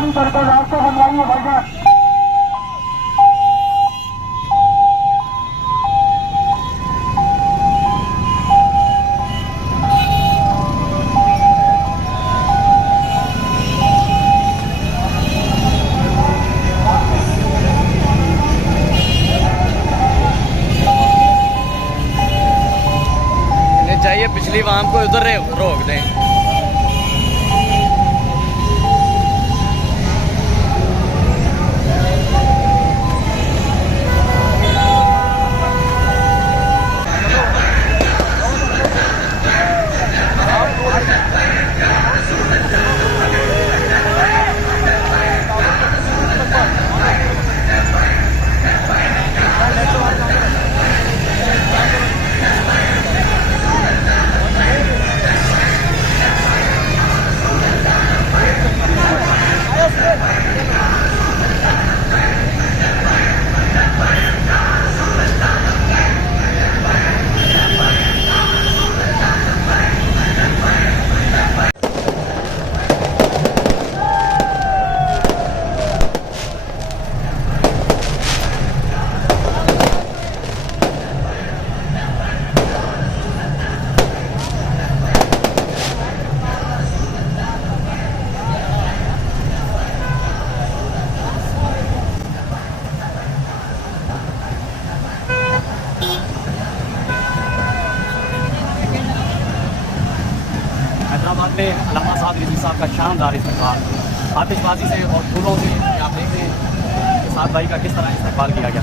मेहरबानी करके रास्ते बनवाइए भाईजान। चाहिए पिछली वाम को उधर रोक दें। हैदराबाद में अल्लामा साहब रिजवी साहब का शानदार इस्तेमाल आतिशबाजी से और फूलों से आप देख रहे हैं कि साथ भाई का किस तरह इस्तेमाल किया गया।